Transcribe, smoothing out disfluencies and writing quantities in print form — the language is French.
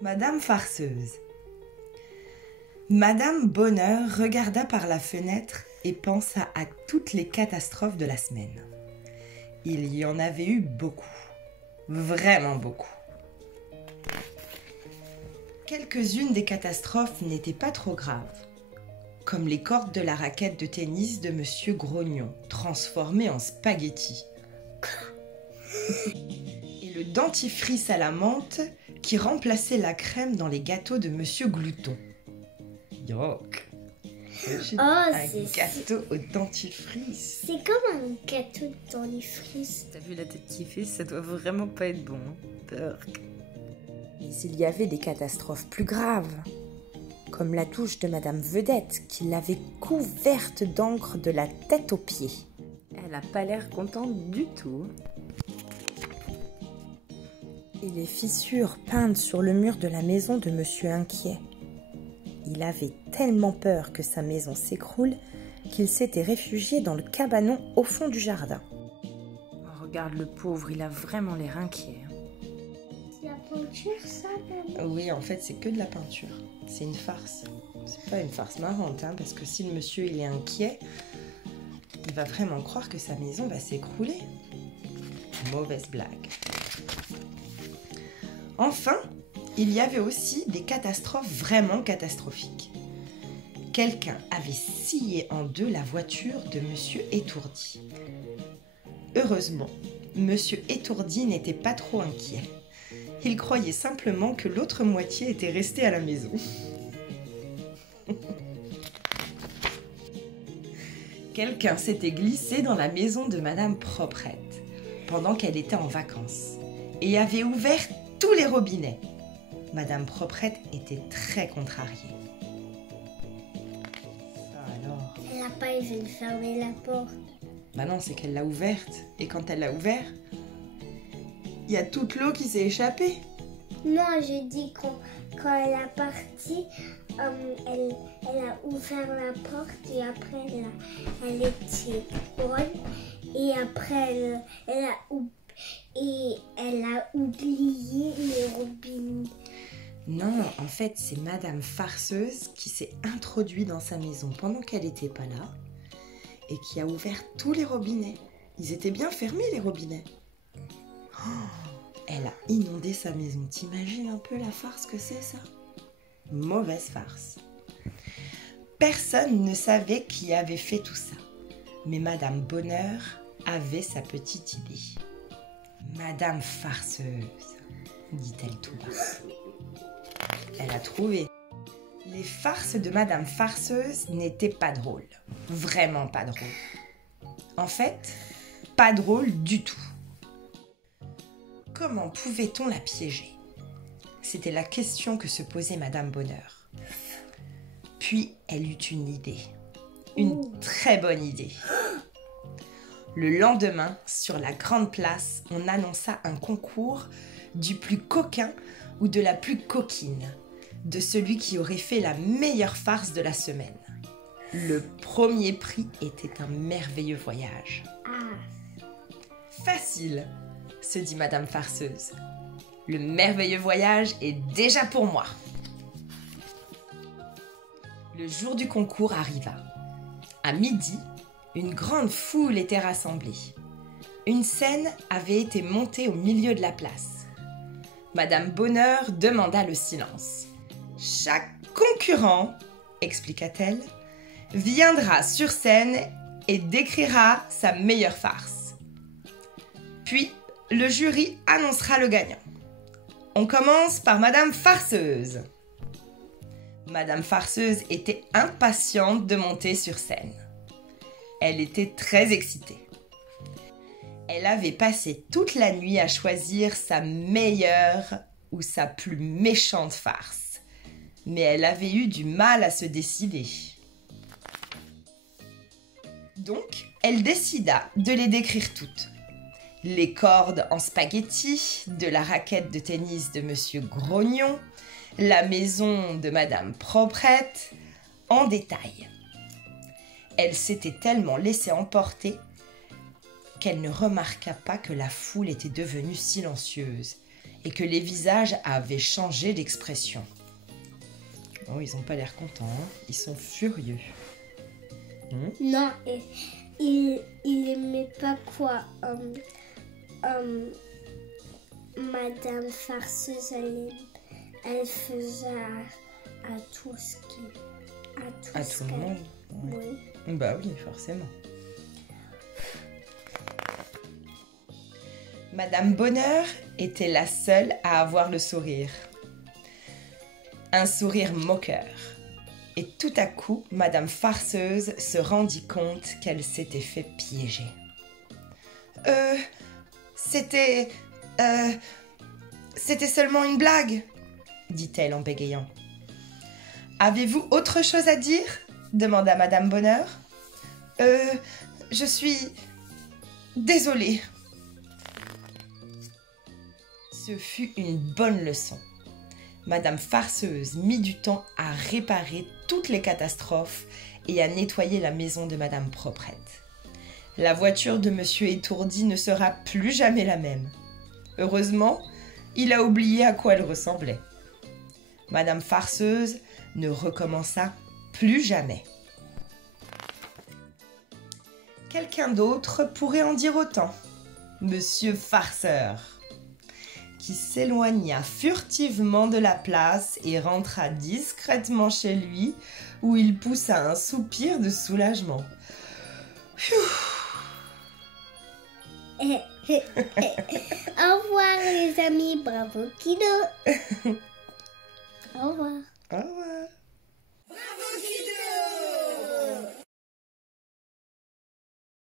Madame Farceuse. Madame Bonheur regarda par la fenêtre et pensa à toutes les catastrophes de la semaine. Il y en avait eu beaucoup, vraiment beaucoup. Quelques-unes des catastrophes n'étaient pas trop graves, comme les cordes de la raquette de tennis de Monsieur Grognon, transformées en spaghettis. Et le dentifrice à la menthe qui remplaçait la crème dans les gâteaux de Monsieur Glouton. Yoc! Un gâteau au dentifrice. C'est comme un gâteau de dentifrice. T'as vu la tête qui fait? Ça doit vraiment pas être bon. Burk. Mais il y avait des catastrophes plus graves, comme la touche de Madame Vedette qui l'avait couverte d'encre de la tête aux pieds. Elle a pas l'air contente du tout. Et les fissures peintes sur le mur de la maison de Monsieur Inquiet. Il avait tellement peur que sa maison s'écroule qu'il s'était réfugié dans le cabanon au fond du jardin. Oh, regarde le pauvre, il a vraiment l'air inquiet. C'est la peinture, ça, maman? Oui, en fait, c'est que de la peinture. C'est une farce. C'est pas une farce marrante, hein, parce que si le monsieur il est inquiet, il va vraiment croire que sa maison va s'écrouler. Mauvaise blague. Enfin, il y avait aussi des catastrophes vraiment catastrophiques. Quelqu'un avait scié en deux la voiture de Monsieur Étourdi. Heureusement, Monsieur Étourdi n'était pas trop inquiet. Il croyait simplement que l'autre moitié était restée à la maison. Quelqu'un s'était glissé dans la maison de Madame Proprette pendant qu'elle était en vacances et avait ouvert tous les robinets. Madame Proprette était très contrariée. Ça alors? Elle n'a pas essayé de fermer la porte. Bah non, c'est qu'elle l'a ouverte. Et quand elle l'a ouverte, il y a toute l'eau qui s'est échappée. Non, je dis quand elle a parti, elle a ouvert la porte et après elle était bonne. Et après elle a oublié les robinets. Non, en fait, c'est Madame Farceuse qui s'est introduite dans sa maison pendant qu'elle n'était pas là et qui a ouvert tous les robinets. Ils étaient bien fermés, les robinets. Oh, elle a inondé sa maison. T'imagines un peu la farce que c'est, ça? Mauvaise farce. Personne ne savait qui avait fait tout ça. Mais Madame Bonheur avait sa petite idée. Madame Farceuse, dit-elle tout bas. Elle a trouvé. Les farces de Madame Farceuse n'étaient pas drôles. Vraiment pas drôles. En fait, pas drôles du tout. Comment pouvait-on la piéger? C'était la question que se posait Madame Bonheur. Puis elle eut une idée. Une très bonne idée. Le lendemain, sur la grande place, on annonça un concours du plus coquin ou de la plus coquine, de celui qui aurait fait la meilleure farce de la semaine. Le premier prix était un merveilleux voyage. Ah. Facile, se dit Madame Farceuse. Le merveilleux voyage est déjà pour moi. Le jour du concours arriva. À midi, une grande foule était rassemblée. Une scène avait été montée au milieu de la place. Madame Bonheur demanda le silence. Chaque concurrent, expliqua-t-elle, viendra sur scène et décrira sa meilleure farce. Puis, le jury annoncera le gagnant. On commence par Madame Farceuse. Madame Farceuse était impatiente de monter sur scène. Elle était très excitée. Elle avait passé toute la nuit à choisir sa meilleure ou sa plus méchante farce. Mais elle avait eu du mal à se décider. Donc, elle décida de les décrire toutes. Les cordes en spaghettis, de la raquette de tennis de Monsieur Grognon, la maison de Madame Proprette, en détail. Elle s'était tellement laissée emporter qu'elle ne remarqua pas que la foule était devenue silencieuse et que les visages avaient changé d'expression. Oh, ils n'ont pas l'air contents, hein. Ils sont furieux. Non, et il aimait pas quoi. Madame Farceuse, elle faisait à tout ce qui... À tout le monde. Ouais. Oui. Bah oui, forcément. Madame Bonheur était la seule à avoir le sourire. Un sourire moqueur. Et tout à coup, Madame Farceuse se rendit compte qu'elle s'était fait piéger. C'était seulement une blague, dit-elle en bégayant. Avez-vous autre chose à dire ? Demanda Madame Bonheur. Je suis désolée. Ce fut une bonne leçon. Madame Farceuse mit du temps à réparer toutes les catastrophes et à nettoyer la maison de Madame Proprette. La voiture de Monsieur Étourdi ne sera plus jamais la même. Heureusement, il a oublié à quoi elle ressemblait. Madame Farceuse ne recommença plus jamais. Quelqu'un d'autre pourrait en dire autant. Monsieur Farceur, qui s'éloigna furtivement de la place et rentra discrètement chez lui, où il poussa un soupir de soulagement. Au revoir les amis, bravo Kido. Au revoir. Au revoir.